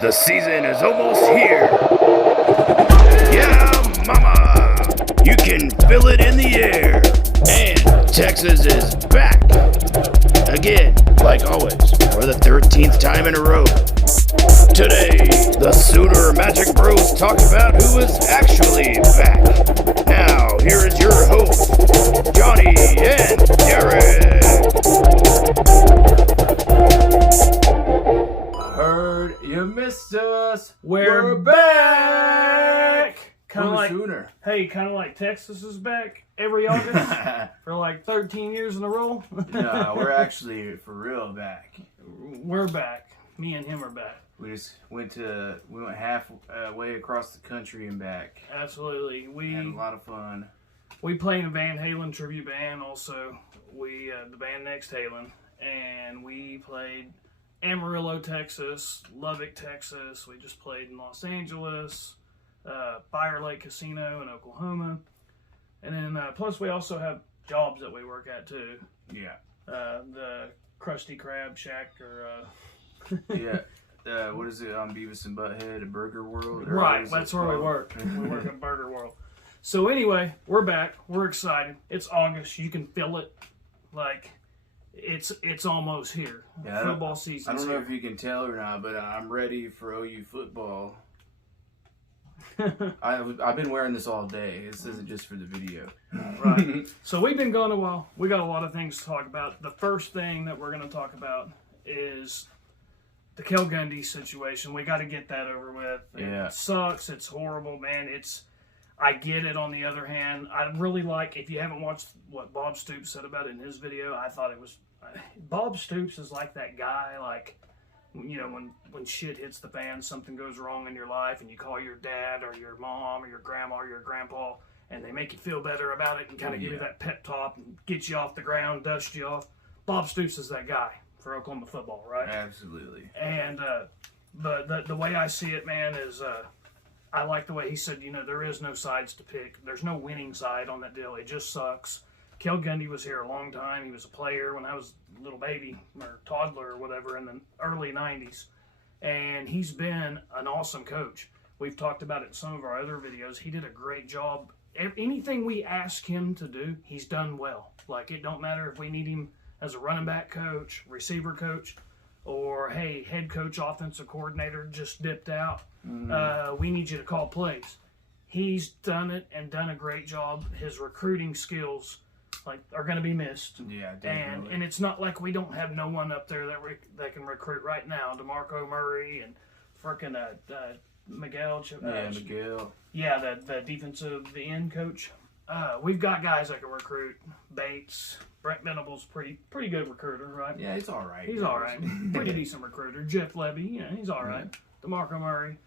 The season is almost here. Yeah, mama. You can feel it in the air. And Texas is back. Again, like always, for the 13th time in a row. Today, the Sooner Magic Bros talk about who is actually back. Now, here is your host, Johnny and Derek. Heard you missed us. We're back. Kind of like Sooner. Hey, kind of like Texas is back every August for like 13 years in a row. No, we're actually for real back. We're back. Me and him are back. We just went halfway across the country and back. Absolutely. We had a lot of fun. We played a Van Halen tribute band. Also, the band Next Halen, and we played Amarillo, Texas, Lubbock, Texas. We just played in Los Angeles, Fire Lake Casino in Oklahoma, and then plus we also have jobs that we work at too. Yeah. The Krusty Krab Shack or yeah. What is it on Beavis and Butthead, a Burger World? Right, that's where we work. We work at Burger World. So anyway, we're back. We're excited. It's August. You can feel it. Like, it's almost here. Yeah, football season. I don't know if you can tell or not, but I'm ready for OU football. I've been wearing this all day. This isn't just for the video. Right. So we've been gone a while. We got a lot of things to talk about. The first thing that we're going to talk about is the Cale Gundy situation. We got to get that over with. Yeah. It sucks. It's horrible, man. I get it. On the other hand, I really like, if you haven't watched what Bob Stoops said about it in his video, I thought it was, Bob Stoops is like that guy, like, you know, when shit hits the fan, something goes wrong in your life, and you call your dad or your mom or your grandma or your grandpa, and they make you feel better about it and kind of give you that pep talk and get you off the ground, dust you off. Bob Stoops is that guy for Oklahoma football, right? Absolutely. And but the way I see it, man, is I like the way he said, you know, there is no sides to pick. There's no winning side on that deal. It just sucks. Cale Gundy was here a long time. He was a player when I was a little baby or toddler or whatever in the early 90s. And he's been an awesome coach. We've talked about it in some of our other videos. He did a great job. Anything we ask him to do, he's done well. Like, it don't matter if we need him as a running back coach, receiver coach, or, hey, head coach, offensive coordinator just dipped out. We need you to call plays. He's done it and done a great job. His recruiting skills are going to be missed. Yeah, definitely. And it's not like we don't have no one up there that can recruit right now. DeMarco Murray and frickin' Miguel. Miguel. Yeah, the defensive end coach. We've got guys that can recruit. Bates, Brent Venable's pretty good recruiter, right? Yeah, he's all right. He's all right. Pretty decent recruiter. Jeff Levy, yeah, he's all right. DeMarco Murray,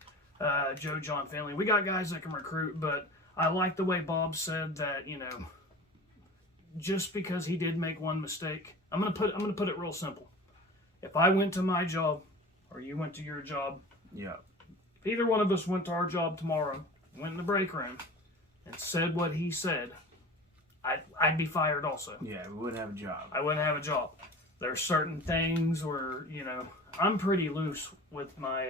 Joe John Finley. We got guys that can recruit, but I like the way Bob said that, you know, just because he did make one mistake, I'm gonna put it real simple. If I went to my job or you went to your job, yeah. If either one of us went to our job tomorrow, went in the break room, and said what he said, I'd be fired also. Yeah, we wouldn't have a job. I wouldn't have a job. There's certain things where, you know, I'm pretty loose with my,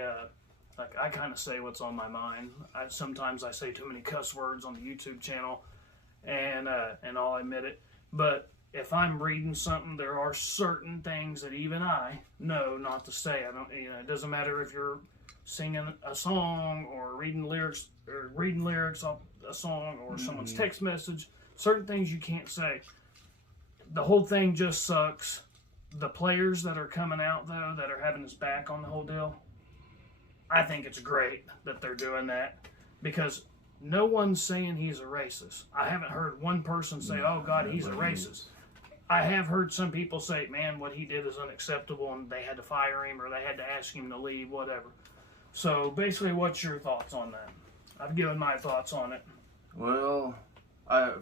I kind of say what's on my mind. Sometimes I say too many cuss words on the YouTube channel, and I'll admit it. But if I'm reading something, there are certain things that even I know not to say. It doesn't matter if you're singing a song or reading lyrics off a song or someone's text message. Certain things you can't say. The whole thing just sucks. The players that are coming out, though, that are having his back on the whole deal, I think it's great that they're doing that, because no one's saying he's a racist. I haven't heard one person say, oh, God, he's a racist. I have heard some people say, man, what he did is unacceptable, and they had to fire him or they had to ask him to leave, whatever. So, basically, what's your thoughts on that? I've given my thoughts on it. Well,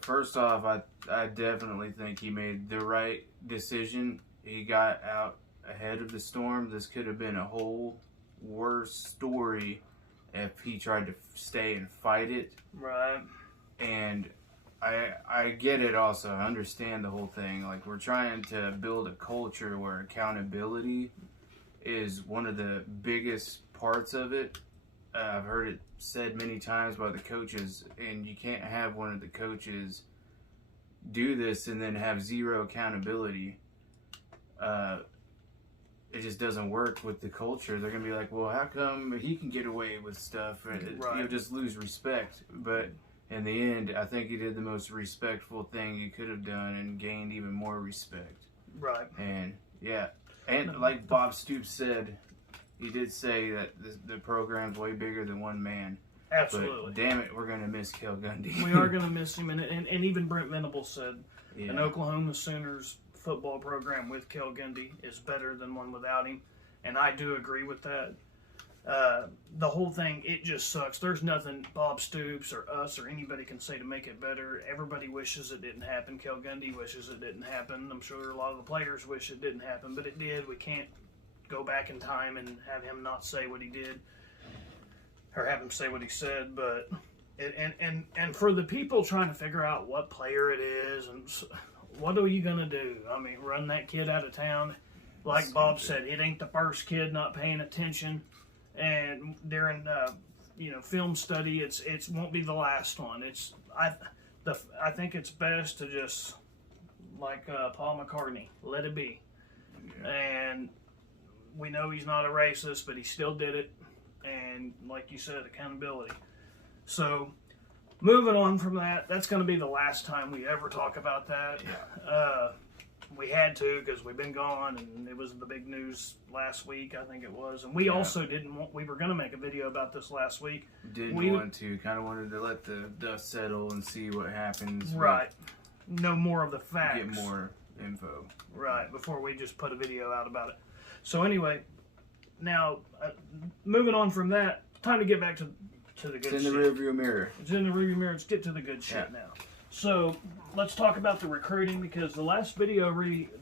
first off, I definitely think he made the right decision. He got out ahead of the storm. This could have been a whole worse story if he tried to stay and fight it. Right. And I get it also. I understand the whole thing. Like, we're trying to build a culture where accountability is one of the biggest parts of it. I've heard it said many times by the coaches, and you can't have one of the coaches do this and then have zero accountability. It just doesn't work with the culture. They're going to be like, well, how come he can get away with stuff? Right. You'll just lose respect. But in the end, I think he did the most respectful thing he could have done and gained even more respect. Right. And, yeah. And like Bob Stoops said, he did say that the program's way bigger than one man. Absolutely. But damn it, we're going to miss Cale Gundy. We are going to miss him. And even Brent Venables said Yeah. an Oklahoma Sooners football program with Cale Gundy is better than one without him. And I do agree with that. The whole thing, it just sucks. There's nothing Bob Stoops or us or anybody can say to make it better. Everybody wishes it didn't happen. Cale Gundy wishes it didn't happen. I'm sure a lot of the players wish it didn't happen, but it did. We can't go back in time and have him not say what he did or have him say what he said. But and for the people trying to figure out what player it is and what are you going to do? I mean, run that kid out of town? Like Bob said, it ain't the first kid not paying attention. And during film study, it won't be the last one. I think it's best to just, like Paul McCartney, let it be. Yeah. And we know he's not a racist, but he still did it. And like you said, accountability. So moving on from that, that's going to be the last time we ever talk about that. Yeah. We had to because we've been gone, and it was the big news last week, I think it was. And we also didn't want, we were going to make a video about this last week. Want to, kind of wanted to let the dust settle and see what happens. Right. Know more of the facts. Get more info. Right, before we just put a video out about it. So anyway, now, moving on from that, time to get back to the good shit. It's in the rearview mirror. It's in the rearview mirror. Let's get to the good shit now. So let's talk about the recruiting, because the last video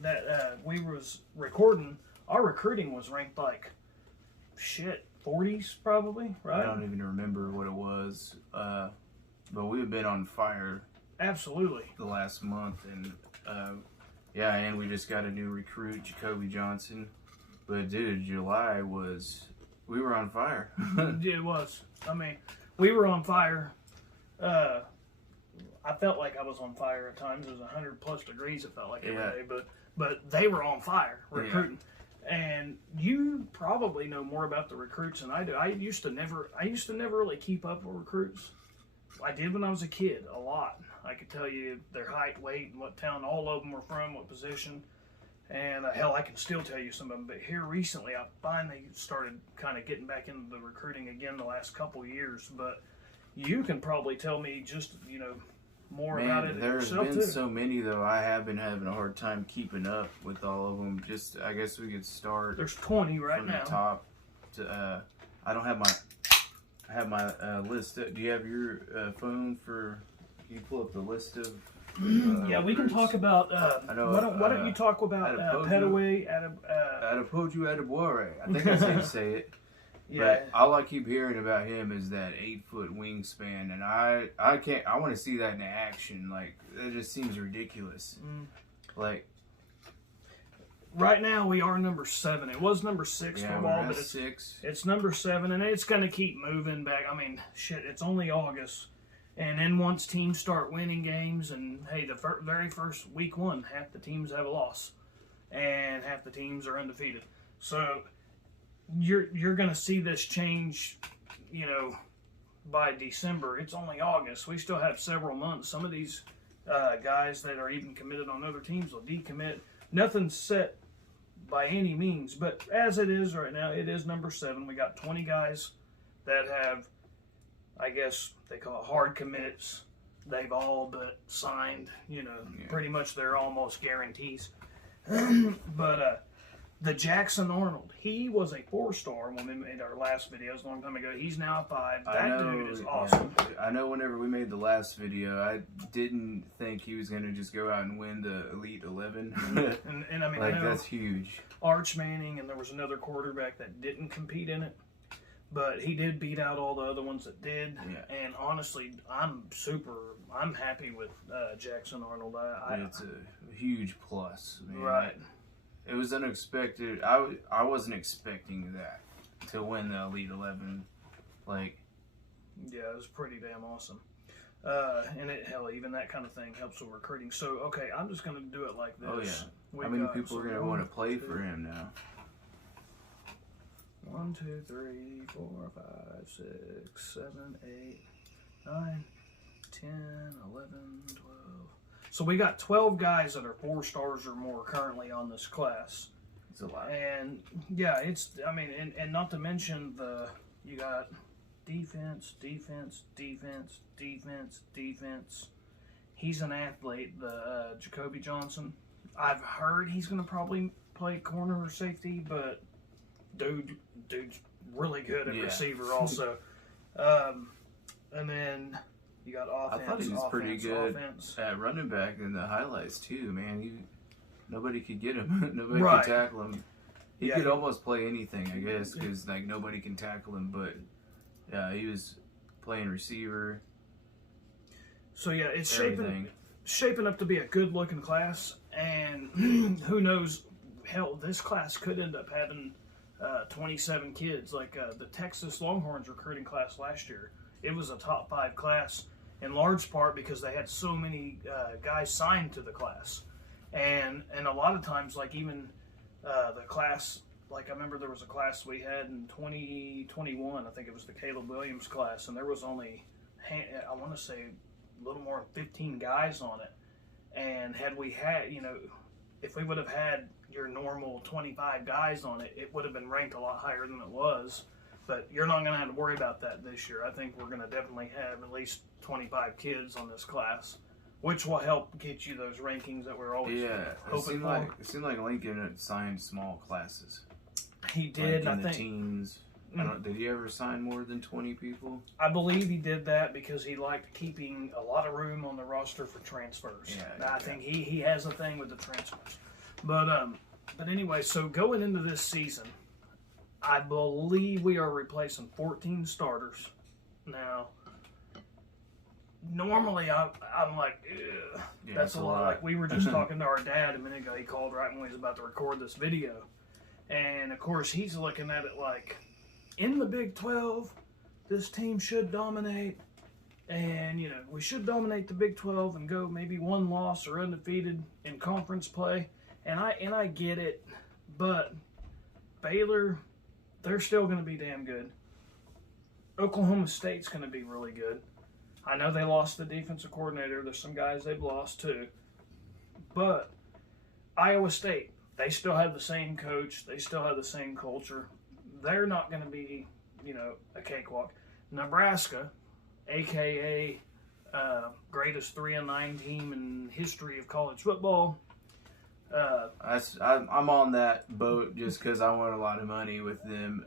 that we was recording, our recruiting was ranked like 40s probably, right? I don't even remember what it was, but we've been on fire. Absolutely. The last month, and and we just got a new recruit, Jacoby Johnson. But dude, July we were on fire. It was. I mean, we were on fire. I felt like I was on fire at times. It was 100+ degrees. It felt like every day, but they were on fire recruiting. Yeah. And you probably know more about the recruits than I do. I used to never really keep up with recruits. I did when I was a kid, a lot. I could tell you their height, weight, and what town all of them were from, what position. And hell, I can still tell you some of them. But here recently, I finally started kind of getting back into the recruiting again the last couple years. But you can probably tell me just, more about it there's yourself, been too. so many, though. I have been having a hard time keeping up with all of them. Just, I guess we could start. There's 20 right now. From the top to, I don't have my list. Do you have your phone for? Can you pull up the list of? Yeah, we can talk about. Why don't you talk about Petaway? Adepoju Adebawore. I think that's how you say it. Yeah. But all I keep hearing about him is that 8-foot wingspan, and I can't. I want to see that in action. Like, it just seems ridiculous. Like, right now we are number 7. It was number 6 for a while, but it's 6. It's number 7, and it's going to keep moving back. I mean, shit, it's only August. And then once teams start winning games, and hey, the very first week 1, half the teams have a loss, and half the teams are undefeated. So you're going to see this change, by December. It's only August. We still have several months. Some of these guys that are even committed on other teams will decommit. Nothing's set by any means, but as it is right now, it is number 7. We got 20 guys that have, I guess they call it hard commits. They've all but signed, pretty much they're almost guarantees. But the Jackson Arnold, he was a 4-star when we made our last videos a long time ago. He's now a 5. That dude is awesome. Yeah. I know whenever we made the last video, I didn't think he was going to just go out and win the Elite 11. and I mean, like, that's huge. Arch Manning, and there was another quarterback that didn't compete in it. But he did beat out all the other ones that did. Yeah. And honestly, I'm happy with Jackson Arnold. It's a huge plus. Man. Right. it was unexpected. I wasn't expecting that to win the Elite 11. Like, yeah, it was pretty damn awesome. And even that kind of thing helps with recruiting. So, okay, I'm just going to do it like this. oh yeah, how many people are going to want to play for him now? 1, 2, 3, 4, 5, 6, 7, 8, 9, 10, 11, 12. So we got 12 guys that are 4 stars or more currently on this class. It's a lot. And yeah, and not to mention you got defense. He's an athlete, Jacoby Johnson. I've heard he's going to probably play corner or safety, but dude's really good at receiver also. And then you got offense. I thought he was pretty good offense. at running back in the highlights too, man. Nobody could get him. Nobody Right. could tackle him. He could almost play anything, I guess, because like nobody can tackle him. But yeah, he was playing receiver. So yeah, it's everything. shaping up to be a good looking class, and who knows? Hell, this class could end up having 27 kids, like the Texas Longhorns recruiting class last year. It was a top 5 class in large part because they had so many guys signed to the class, and a lot of times, like even the class, like I remember there was a class we had in 2021. I think it was the Caleb Williams class, and there was only I want to say a little more than 15 guys on it. And had we had, if we would have had your normal 25 guys on it, it would have been ranked a lot higher than it was. But you're not going to have to worry about that this year. I think we're going to definitely have at least 25 kids on this class, which will help get you those rankings that we're always hoping for. It seemed like Lincoln had signed small classes. He did, like I think. The teens. Did he ever sign more than 20 people? I believe he did that because he liked keeping a lot of room on the roster for transfers. I think he has a thing with the transfers. But anyway, so going into this season, I believe we are replacing 14 starters. Now, normally I'm like, ugh, that's a lot. Like we were just talking to our dad a minute ago. He called right when we was about to record this video. And, of course, he's looking at it like, in the Big 12, this team should dominate. And, we should dominate the Big 12 and go maybe 1 loss or undefeated in conference play. And I get it. But Baylor, they're still going to be damn good. Oklahoma State's going to be really good. I know they lost the defensive coordinator. There's some guys they've lost too. But Iowa State, they still have the same coach. They still have the same culture. They're not going to be, a cakewalk. Nebraska, a.k.a. Greatest 3-9 team in history of college football. I'm on that boat just because I want a lot of money with them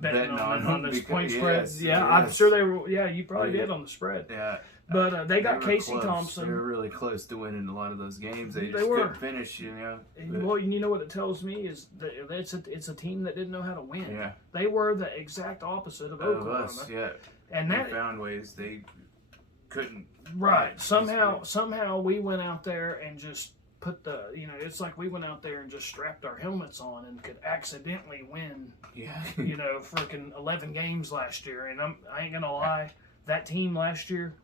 betting on this point spread. Yeah, I'm sure they were. Yeah, you probably did on the spread. Yeah. But they got Casey close. Thompson. They were really close to winning a lot of those games. They just couldn't finish, Well, you know what it tells me is that it's a team that didn't know how to win. Yeah. They were the exact opposite of Oklahoma. Us, yeah. And they found ways they couldn't. Right. Somehow we went out there and just put it's like we went out there and just strapped our helmets on and could accidentally win. Yeah. Freaking 11 games last year. And I ain't gonna lie, that team last year,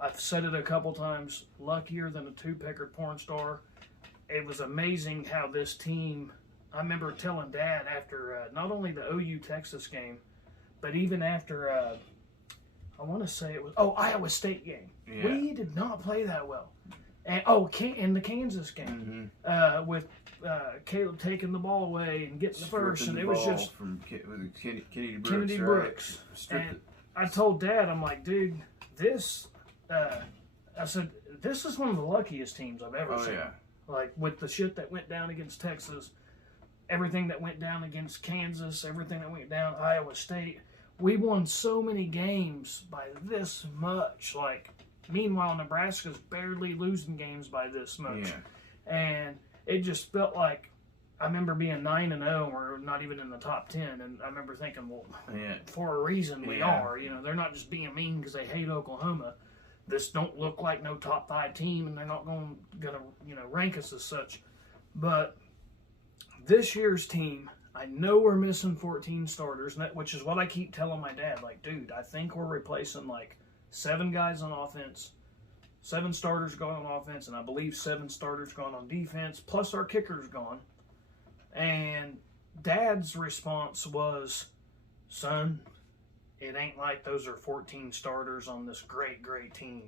I've said it a couple times, luckier than a 2-pecker porn star. It was amazing how this team, I remember telling Dad after not only the OU Texas game, but even after, I want to say it was, Iowa State game. Yeah. We did not play that well. And in the Kansas game, with Caleb taking the ball away and getting the first, and it was just from Kennedy Brooks. Kennedy Brooks. And I told Dad, I'm like, dude, this. I said, this is one of the luckiest teams I've ever seen. Yeah. Like, with the shit that went down against Texas, everything that went down against Kansas, everything that went down Iowa State. We won so many games by this much. Like, meanwhile, Nebraska's barely losing games by this much. Yeah. And it just felt like, I remember being 9-0 and we're not even in the top 10. And I remember thinking, well, for a reason we are. They're not just being mean because they hate Oklahoma. This don't look like no top 5 team, and they're not going to rank us as such. But this year's team, I know we're missing 14 starters, which is what I keep telling my dad. Like, dude, I think we're replacing like 7 guys on offense, 7 starters going on offense, and I believe 7 starters going on defense, plus our kicker's gone. And Dad's response was, son, it ain't like those are 14 starters on this great, great team.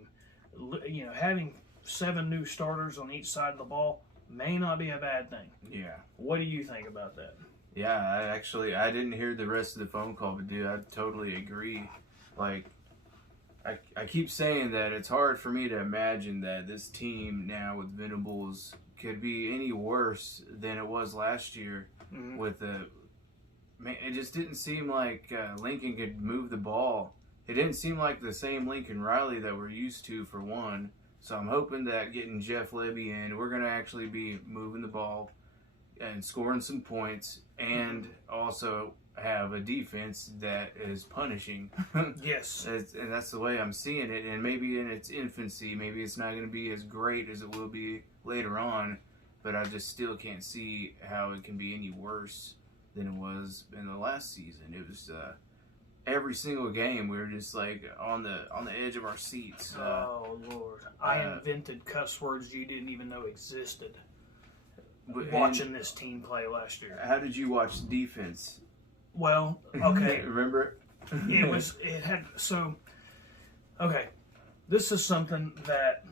You know, having 7 new starters on each side of the ball may not be a bad thing. Yeah. What do you think about that? Yeah, I didn't hear the rest of the phone call, but dude, I totally agree. Like, I keep saying that it's hard for me to imagine that this team now with Venables could be any worse than it was last year. Mm-hmm. With the man, it just didn't seem like Lincoln could move the ball. It didn't seem like the same Lincoln Riley that we're used to, for one. So I'm hoping that getting Jeff Lebby in, we're going to actually be moving the ball and scoring some points, and also have a defense that is punishing. Yes. And that's the way I'm seeing it. And maybe in its infancy, maybe it's not going to be as great as it will be later on, but I just still can't see how it can be any worse than it was in the last season. It was every single game we were just like on the edge of our seats. Oh Lord, I invented cuss words you didn't even know existed. Watching this team play last year. How did you watch the defense? Well, okay. Remember? Okay. This is something that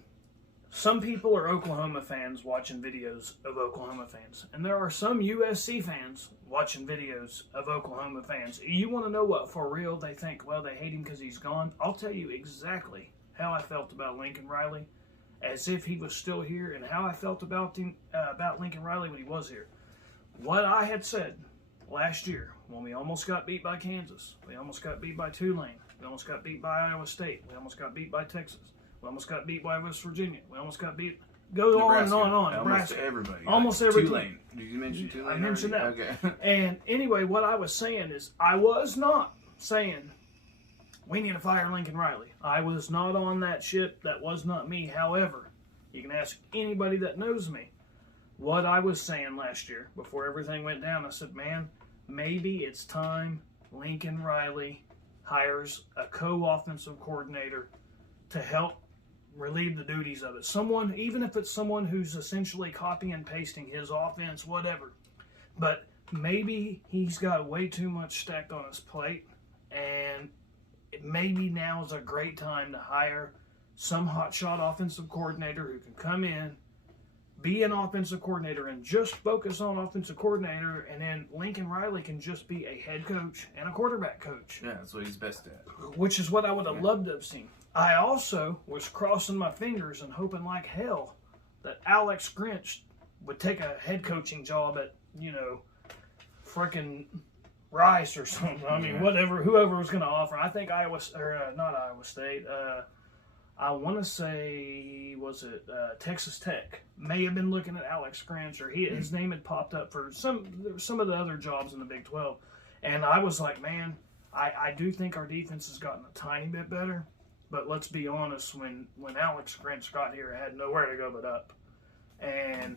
some people are Oklahoma fans watching videos of Oklahoma fans. And there are some USC fans watching videos of Oklahoma fans. You want to know what for real they think? Well, they hate him because he's gone. I'll tell you exactly how I felt about Lincoln Riley, as if he was still here, and how I felt about Lincoln Riley when he was here. What I had said last year when we almost got beat by Kansas, we almost got beat by Tulane, we almost got beat by Iowa State, we almost got beat by Texas, we almost got beat by West Virginia, we almost got beat. Go on and on and on. Almost everybody. Almost every Tulane. team. Did you mention Tulane? I mentioned already? that. Okay. And anyway, what I was saying is, I was not saying we need to fire Lincoln Riley. I was not on that ship. That was not me. However, you can ask anybody that knows me. What I was saying last year, before everything went down, I said, man, maybe it's time Lincoln Riley hires a co-offensive coordinator to help relieve the duties of it. Someone, even if it's someone who's essentially copy and pasting his offense, whatever. But maybe he's got way too much stacked on his plate, and maybe now is a great time to hire some hotshot offensive coordinator who can come in, be an offensive coordinator, and just focus on offensive coordinator, and then Lincoln Riley can just be a head coach and a quarterback coach. Yeah, that's what he's best at. Which is what I would have loved to have seen. I also was crossing my fingers and hoping like hell that Alex Grinch would take a head coaching job at, frickin' Rice or something. I mean, whoever was going to offer. I think not Iowa State. I want to say, was it Texas Tech? May have been looking at Alex Grinch, or his name had popped up for some of the other jobs in the Big 12. And I was like, man, I do think our defense has gotten a tiny bit better. But let's be honest, when Alex Grinch got here, it had nowhere to go but up. And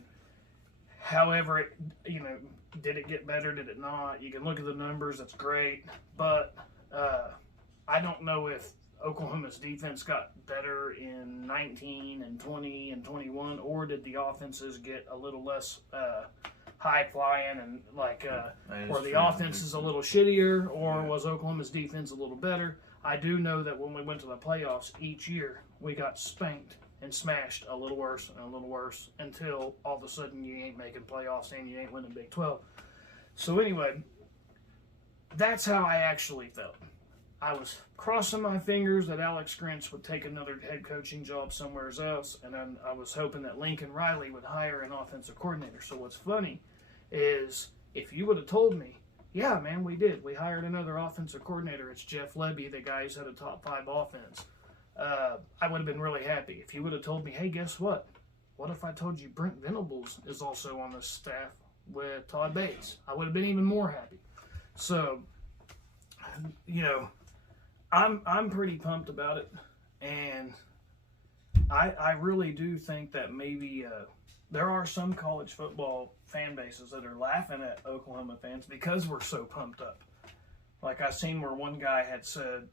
however, did it get better? Did it not? You can look at the numbers. That's great. But I don't know if Oklahoma's defense got better in 19 and 20 and 21, or did the offenses get a little less high flying and or the offense is a little shittier, or was Oklahoma's defense a little better? I do know that when we went to the playoffs each year, we got spanked and smashed a little worse and a little worse until all of a sudden you ain't making playoffs and you ain't winning Big 12. So anyway, that's how I actually felt. I was crossing my fingers that Alex Grinch would take another head coaching job somewhere else, and then I was hoping that Lincoln Riley would hire an offensive coordinator. So what's funny is, if you would have told me, yeah, man, we did. We hired another offensive coordinator. It's Jeff Lebby, the guy who's had a top 5 offense. I would have been really happy. If you would have told me, hey, guess what? What if I told you Brent Venables is also on the staff with Todd Bates? I would have been even more happy. So, I'm pretty pumped about it, and I really do think that maybe there are some college football fan bases that are laughing at Oklahoma fans because we're so pumped up. Like I seen where one guy had said,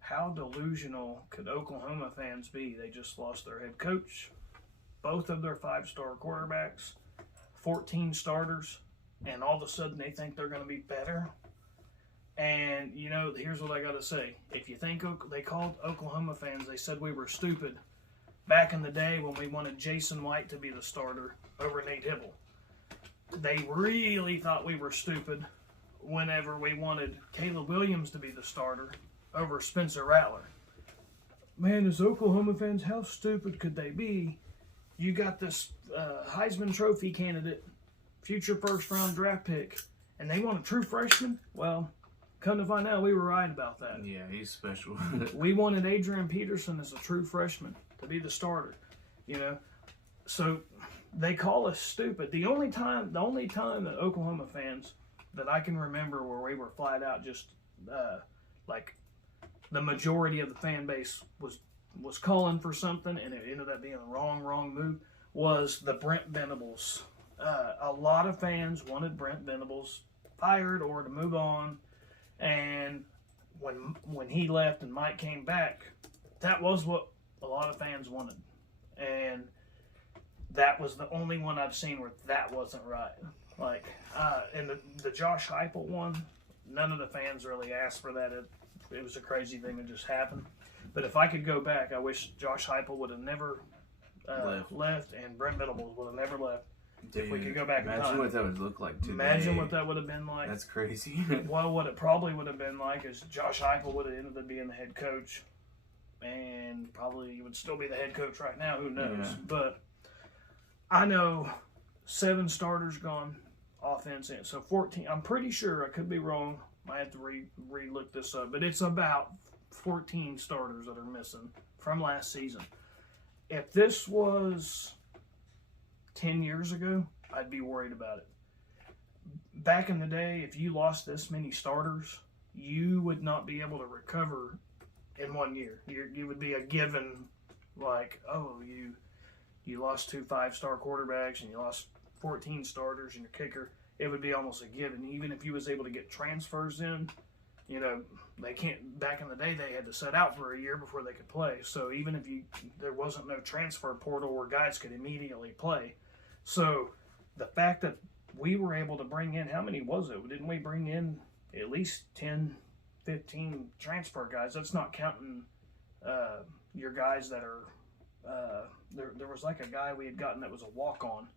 how delusional could Oklahoma fans be? They just lost their head coach, both of their 5-star quarterbacks, 14 starters, and all of a sudden they think they're going to be better. And, you know, here's what I got to say. If you think they called Oklahoma fans, they said we were stupid back in the day when we wanted Jason White to be the starter over Nate Hibble. They really thought we were stupid whenever we wanted Caleb Williams to be the starter over Spencer Rattler. Man, as Oklahoma fans, how stupid could they be? You got this Heisman Trophy candidate, future first-round draft pick, and they want a true freshman? Well, come to find out, we were right about that. Yeah, he's special. We wanted Adrian Peterson as a true freshman to be the starter, you know. So they call us stupid. The only time that Oklahoma fans that I can remember where we were flat out just like the majority of the fan base was calling for something and it ended up being a wrong move was the Brent Venables. A lot of fans wanted Brent Venables fired or to move on, and when he left and Mike came back, that was what a lot of fans wanted, and that was the only one I've seen where that wasn't right. Like, and the Josh Heupel one, none of the fans really asked for that. It was a crazy thing that just happened. But if I could go back, I wish Josh Heupel would have never left and Brent Venables would have never left. Dude, if we could go back in time. Imagine what that would look like today. Imagine what that would have been like. That's crazy. Well, what it probably would have been like is Josh Heupel would have ended up being the head coach, and probably would still be the head coach right now. Who knows? Yeah. But I know 7 starters gone, offense in. So 14. I'm pretty sure, I could be wrong. I have to re-look this up, but it's about 14 starters that are missing from last season. If this was 10 years ago, I'd be worried about it. Back in the day, if you lost this many starters, you would not be able to recover in 1 year. You would be a given, like, oh, you lost 2 5-star quarterbacks and you lost 14 starters and your kicker. It would be almost a given. Even if you was able to get transfers in, you know, they can't. Back in the day, they had to set out for a year before they could play. So even if there wasn't no transfer portal where guys could immediately play. So the fact that we were able to bring in, how many was it? Didn't we bring in at least 10, 15 transfer guys? That's not counting your guys that are, there was like a guy we had gotten that was a walk-on.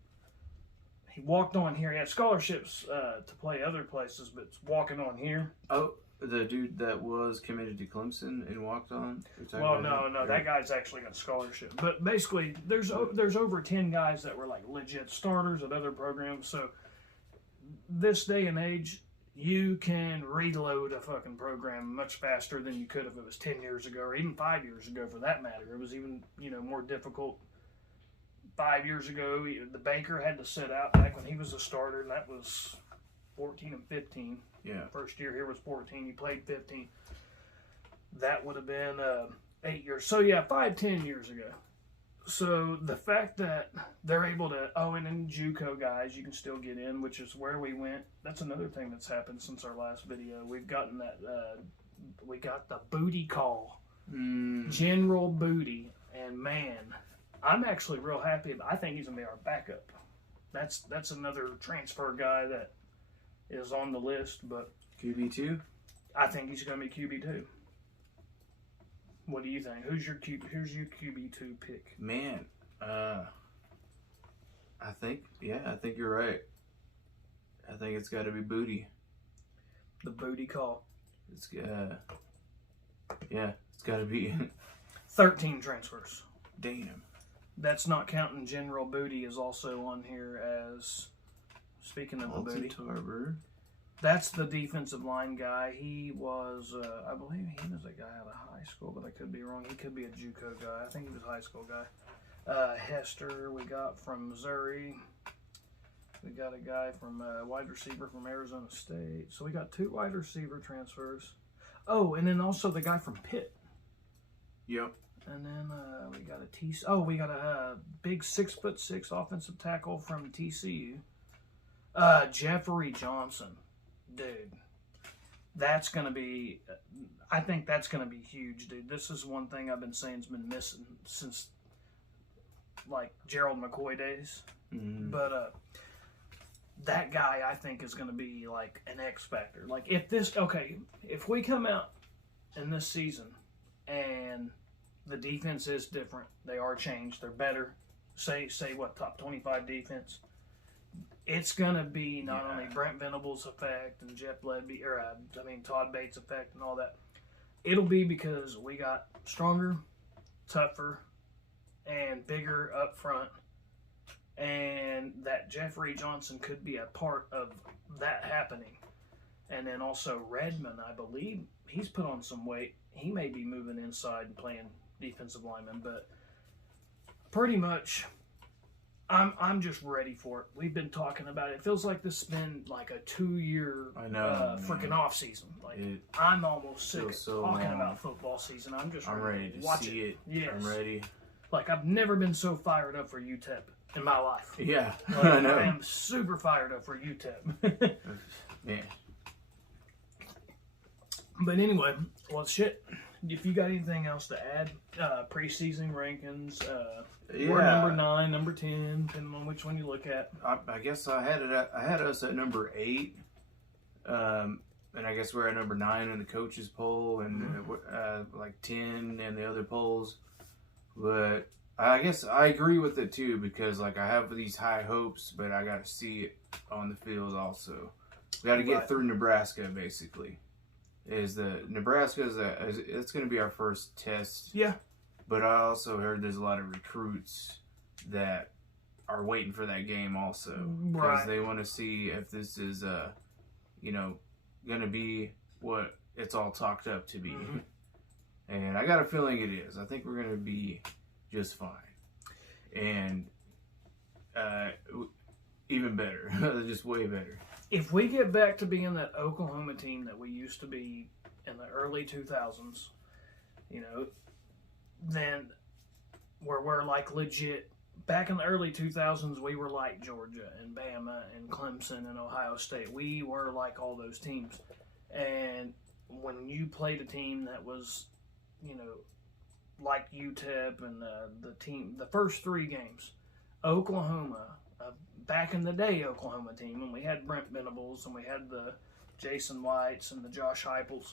He walked on here. He had scholarships to play other places, but walking on here. Oh, the dude that was committed to Clemson and walked on? Well, no, that guy's actually got a scholarship. But basically, there's over 10 guys that were like legit starters at other programs. So this day and age, you can reload a fucking program much faster than you could if it was 10 years ago or even 5 years ago for that matter. It was even, more difficult 5 years ago. The Baker had to sit out back when he was a starter, and that was 14 and 15. Yeah. First year here was 14. He played 15. That would have been 8 years. So, 5-10 years ago. So, the fact that they're able to, and then JUCO guys, you can still get in, which is where we went. That's another thing that's happened since our last video. We've gotten that, we got the booty call. General Booty. And, man, I'm actually real happy. I think he's going to be our backup. That's another transfer guy that is on the list, but QB2? I think he's going to be QB2. What do you think? Who's your QB2 pick? Man, I think you're right. I think it's got to be Booty. The booty call. It's got to be 13 transfers. Damn. That's not counting General Booty is also on here as, speaking of the booty. Tarver. That's the defensive line guy. He was, I believe he was a guy out of high school, but I could be wrong. He could be a JUCO guy. I think he was a high school guy. Hester, we got from Missouri. We got a guy from wide receiver from Arizona State. So we got 2 wide receiver transfers. Oh, and then also the guy from Pitt. Yep. And then we got we got a big 6'6" offensive tackle from TCU. Jeffrey Johnson. Dude. That's going to be, I think that's going to be huge, dude. This is one thing I've been saying has been missing since, like, Gerald McCoy days. Mm-hmm. But that guy, I think, is going to be, like, an X factor. Like, if we come out in this season and the defense is different, they are changed, they're better, say what, top 25 defense, it's going to be not only Brent Venables' effect and Jeff Ledby, Todd Bates' effect and all that. It'll be because we got stronger, tougher, and bigger up front. And that Jeffrey Johnson could be a part of that happening. And then also Redmond, I believe, he's put on some weight. He may be moving inside and playing defensive lineman. But pretty much, I'm just ready for it. We've been talking about it. It feels like this has been like a 2-year freaking off season. Like I'm almost sick of talking about football season. I'm ready to watch see it. Yes. I'm ready. Like I've never been so fired up for UTEP in my life. Yeah, like, I know. I am super fired up for UTEP. Yeah. But anyway, well, shit. If you got anything else to add, preseason rankings, we're number 9, number 10, depending on which one you look at. I guess I had us at number 8, and I guess we're at number 9 in the coaches poll, and like 10 in the other polls. But I guess I agree with it too, because like I have these high hopes, but I got to see it on the field also. We got to get through Nebraska basically. Nebraska it's going to be our first test. Yeah. But I also heard there's a lot of recruits that are waiting for that game also, because they want to see if this is going to be what it's all talked up to be. Mm-hmm. And I got a feeling it is. I think we're going to be just fine. And even better. Just way better. If we get back to being that Oklahoma team that we used to be in the early 2000s, then we're like legit. Back in the early 2000s, we were like Georgia and Bama and Clemson and Ohio State. We were like all those teams. And when you played a team that was, like UTEP and the first 3 games, Oklahoma, back in the day Oklahoma team, when we had Brent Venables and we had the Jason Whites and the Josh Heupels,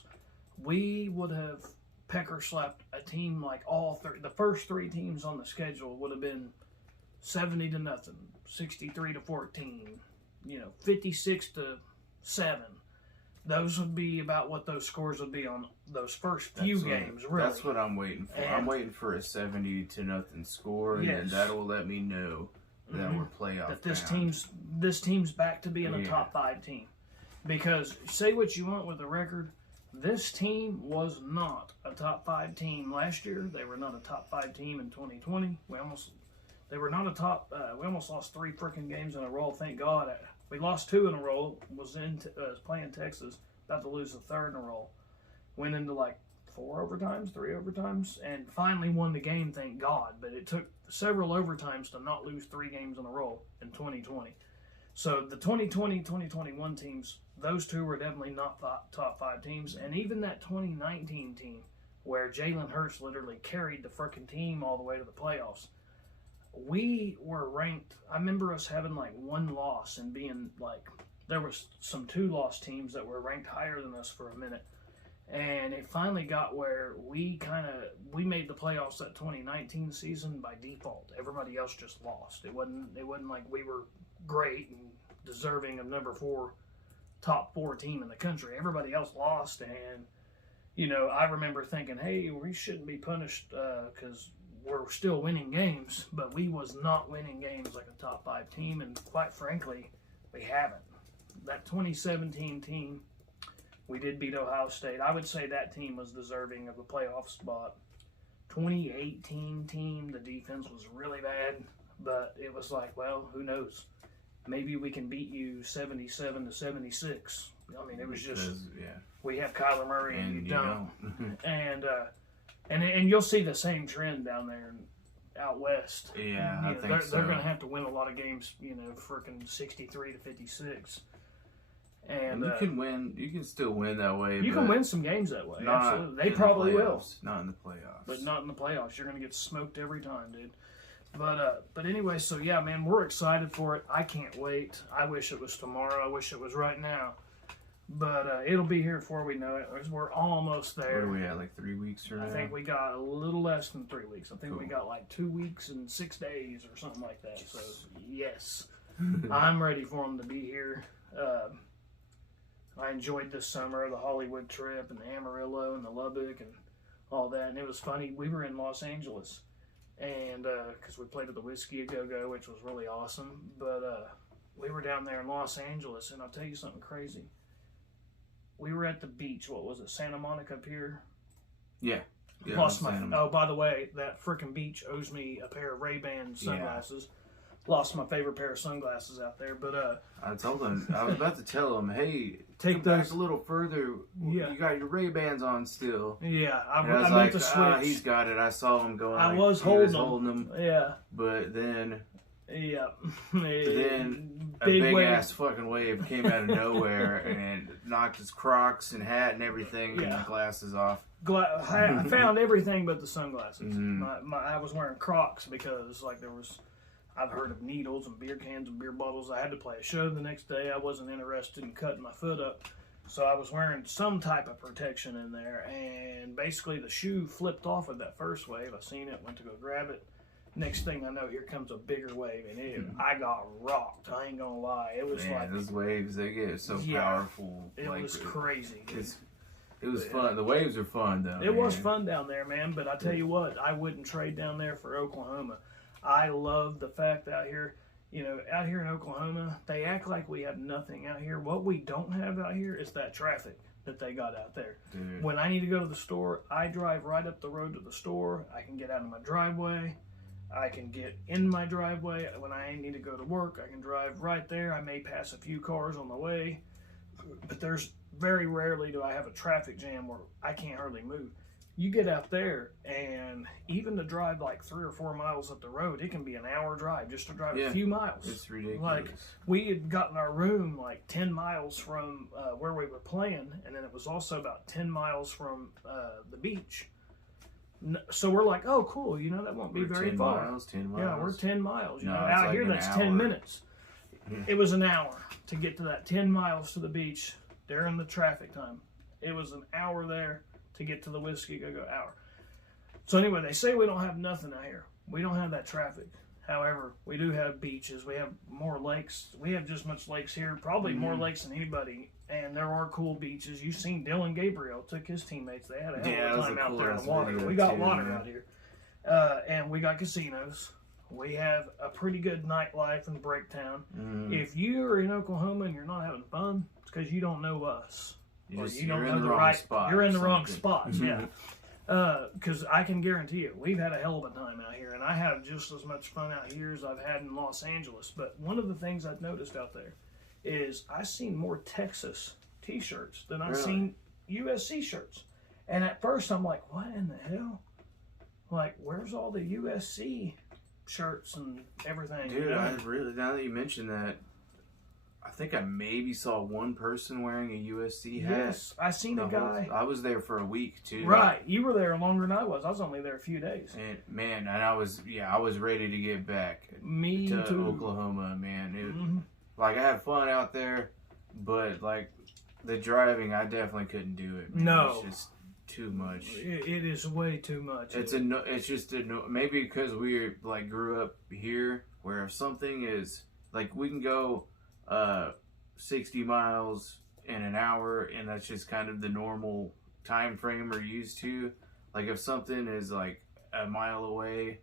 we would have pecker slapped a team like the first 3 teams on the schedule would have been 70-0, 63-14, 56-7. Those would be about what those scores would be on those first few games, really. That's what I'm waiting for. I'm waiting for a 70-0 score, and that will let me know that we're playoff. That this team's back to being a top 5 team. Because say what you want with the record, this team was not a top 5 team last year. They were not a top 5 team in 2020. We almost lost 3 freaking games in a row. Thank God. We lost 2 in a row. Was playing Texas, about to lose the 3rd in a row. Went into like 3 overtimes, and finally won the game. Thank God. But it took several overtimes to not lose 3 games in a row in 2020. So the 2020-2021 teams, those 2 were definitely not top 5 teams. And even that 2019 team, where Jalen Hurts literally carried the freaking team all the way to the playoffs, we were ranked. I remember us having like 1 loss and being like, there was some 2-loss teams that were ranked higher than us for a minute. And it finally got where we made the playoffs that 2019 season by default. Everybody else just lost. It wasn't like we were great and deserving of number 4, top 4 team in the country. Everybody else lost, and I remember thinking, hey, we shouldn't be punished because we're still winning games, but we was not winning games like a top 5 team, and quite frankly, we haven't. That 2017 team, we did beat Ohio State. I would say that team was deserving of a playoff spot. 2018 team, the defense was really bad, but it was like, well, who knows? Maybe we can beat you 77-76. I mean, it was just we have Kyler Murray and you don't. And And you'll see the same trend down there out west. Yeah, I think so. They're going to have to win a lot of games, freaking 63 to 56. And you can win. You can still win that way. You can win some games that way. Absolutely, they probably will. Not in the playoffs. But not in the playoffs. You're going to get smoked every time, dude. But anyway, so yeah, man, we're excited for it. I can't wait. I wish it was tomorrow. I wish it was right now. But it'll be here before we know it. We're almost there. What are we at, like 3 weeks from now? I think we got a little less than 3 weeks. I think we got like 2 weeks and 6 days or something like that. So, yes. I'm ready for them to be here. I enjoyed this summer, the Hollywood trip and the Amarillo and the Lubbock and all that. And it was funny. We were in Los Angeles. And because we played at the Whiskey A Go-Go, which was really awesome. But we were down there in Los Angeles, and I'll tell you something crazy. We were at the beach. What was it, Santa Monica Pier? Yeah. Lost my. Oh, by the way, that freaking beach owes me a pair of Ray-Ban sunglasses. Yeah. Lost my favorite pair of sunglasses out there, but I told him. I was about to tell him, hey, take those back a little further. Yeah. You got your Ray-Bans on still. Yeah, I was meant like, to switch. He's got it. I saw him going. I was holding them. Yeah. But then. Yeah. Then a big ass fucking wave came out of nowhere and knocked his Crocs and hat and everything and the glasses off. I found everything but the sunglasses. I was wearing Crocs because I've heard of needles and beer cans and beer bottles. I had to play a show the next day. I wasn't interested in cutting my foot up. So I was wearing some type of protection in there. And basically the shoe flipped off of that first wave. I seen it, went to go grab it. Next thing I know, here comes a bigger wave, and I got rocked. I ain't gonna lie. It was those waves, they get so powerful. It was crazy. It was fun. The waves are fun, though. It was fun down there, man. But I tell you what, I wouldn't trade down there for Oklahoma. I love the fact that out here in Oklahoma, they act like we have nothing out here. What we don't have out here is that traffic that they got out there. Dude. When I need to go to the store, I drive right up the road to the store. I can get out of my driveway. I can get in my driveway. When I need to go to work, I can drive right there. I may pass a few cars on the way, but there's very rarely do I have a traffic jam where I can't hardly move. You get out there, and even to drive like 3 or 4 miles up the road, it can be an hour drive just to drive a few miles. It's ridiculous. Like, we had gotten our room like 10 miles from where we were playing, and then it was also about 10 miles from the beach. So we're like, oh, cool, that won't be very far. 10 miles. Yeah, we're 10 miles. Out here, that's 10 minutes. Yeah. It was an hour to get to that 10 miles to the beach during the traffic time. It was an hour there to get to the Whiskey Go-Go hour. So anyway, they say we don't have nothing out here. We don't have that traffic. However, we do have beaches. We have more lakes. We have just much lakes here, probably more lakes than anybody. And there are cool beaches. You've seen Dylan Gabriel took his teammates. They had a hell of a time out there in the water. We got water out here. And we got casinos. We have a pretty good nightlife in Breaktown. If you're in Oklahoma and you're not having fun, it's because you don't know us. You're in the wrong spot. You're in the wrong spots, yeah. Because I can guarantee you, we've had a hell of a time out here. And I have just as much fun out here as I've had in Los Angeles. But one of the things I've noticed out there is I've seen more Texas t-shirts than I've seen USC shirts. And at first I'm like, what in the hell? Like, where's all the USC shirts and everything? Dude, now that you mention that, I think I maybe saw one person wearing a USC hat. Yes, I seen a guy. I was there for a week too. Right, you were there longer than I was. I was only there a few days. And I was ready to get back. Me to too. Oklahoma, man. Like, I had fun out there, but like the driving, I definitely couldn't do it. Man. No, it's just too much. It is way too much. It's just maybe because we like grew up here, where if something is like we can go 60 miles in an hour, and that's just kind of the normal time frame we're used to. Like if something is like a mile away,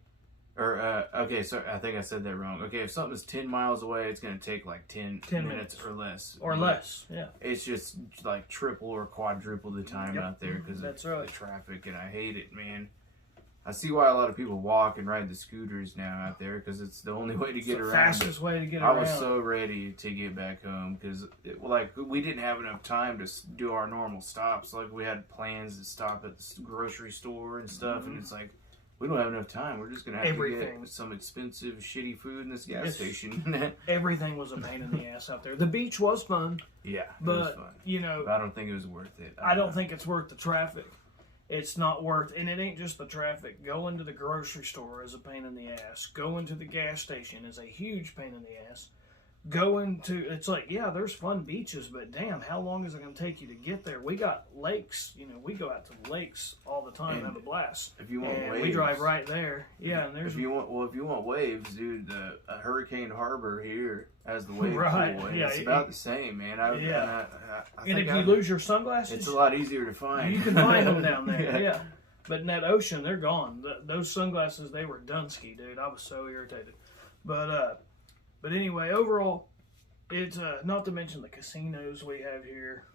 or so I think I said that wrong. Okay, if something's 10 miles away, it's going to take like 10 minutes or less. Or less, yeah. It's just like triple or quadruple the time out there because of the traffic, and I hate it, man. I see why a lot of people walk and ride the scooters now out there because it's the only way to get around. Fastest way to get I around. was so ready to get back home because, like, we didn't have enough time to do our normal stops. Like, we had plans to stop at the grocery store and stuff, and it's like, we don't have enough time. We're just going to have to get some expensive, shitty food in this gas station. Everything was a pain in the ass out there. The beach was fun. Yeah, but, it was fun. You know, but I don't think it was worth it. I don't think it's worth the traffic. It's not worth, and it ain't just the traffic. Going to the grocery store is a pain in the ass. Going to the gas station is a huge pain in the ass. It's like, yeah, there's fun beaches, but damn, how long is it going to take you to get there? We got lakes, you know, we go out to the lakes all the time and have a blast. If you want waves, we drive right there. Yeah, and there's if you want waves, dude, the Hurricane Harbor here has the wave right. pool, and yeah, it's about the same, man. I and if you lose your sunglasses, it's a lot easier to find. You can find them down there. Yeah. But in that ocean, they're gone. Those sunglasses, they were Dunsky, dude. I was so irritated. But anyway, overall, it's not to mention the casinos we have here.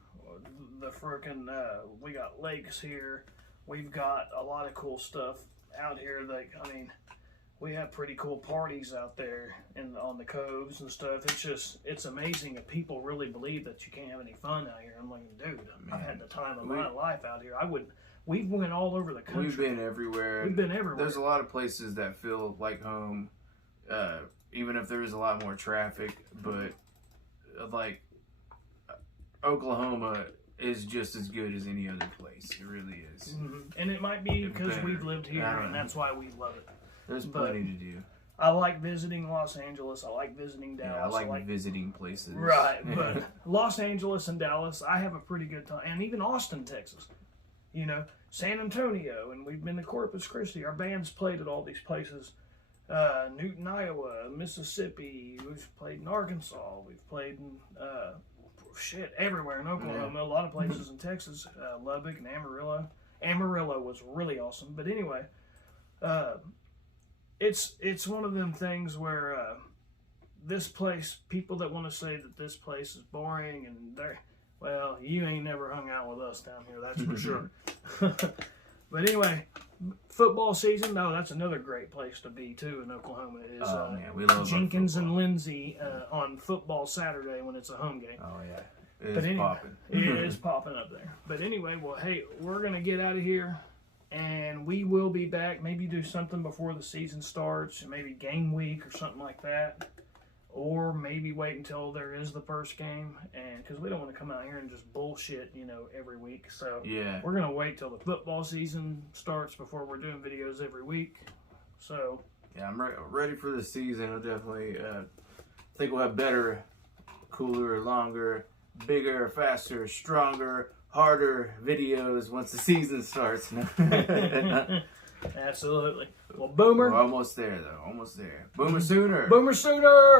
The frickin' we got lakes here. We've got a lot of cool stuff out here. Like, I mean, we have pretty cool parties out there on the coves and stuff. It's amazing that people really believe that you can't have any fun out here. I'm like, dude, I've had the time of my life out here. We went all over the country. We've been everywhere. There's a lot of places that feel like home, even if there is a lot more traffic. But like Oklahoma is just as good as any other place. It really is. Mm-hmm. And it might be because we've lived here, and that's why we love it. There's plenty to do. I like visiting Los Angeles. I like visiting Dallas. Yeah, I like visiting places. Right, but Los Angeles and Dallas, I have a pretty good time. And even Austin, Texas. You know, San Antonio, and we've been to Corpus Christi. Our band's played at all these places. Newton, Iowa, Mississippi. We've played in Arkansas. We've played in everywhere in Oklahoma. A lot of places in Texas, Lubbock and Amarillo. Amarillo was really awesome. But anyway, it's one of them things where this place, people that want to say that this place is boring and well, you ain't never hung out with us down here, that's for sure. But anyway, football season, that's another great place to be too in Oklahoma. Is we love Jenkins and Lindsay on football Saturday when it's a home game. Oh yeah, it's popping. It is popping up there. But anyway, well, hey, we're gonna get out of here, and we will be back. Maybe do something before the season starts, maybe game week or something like that. Or maybe wait until there is the first game, and because we don't want to come out here and just bullshit, every week. So yeah, we're gonna wait till the football season starts before we're doing videos every week. So yeah, I'm ready for the season. I'll definitely think we'll have better, cooler, longer, bigger, faster, stronger, harder videos once the season starts. Absolutely. Well, Boomer. We're almost there, though. Almost there. Boomer Sooner. Boomer Sooner.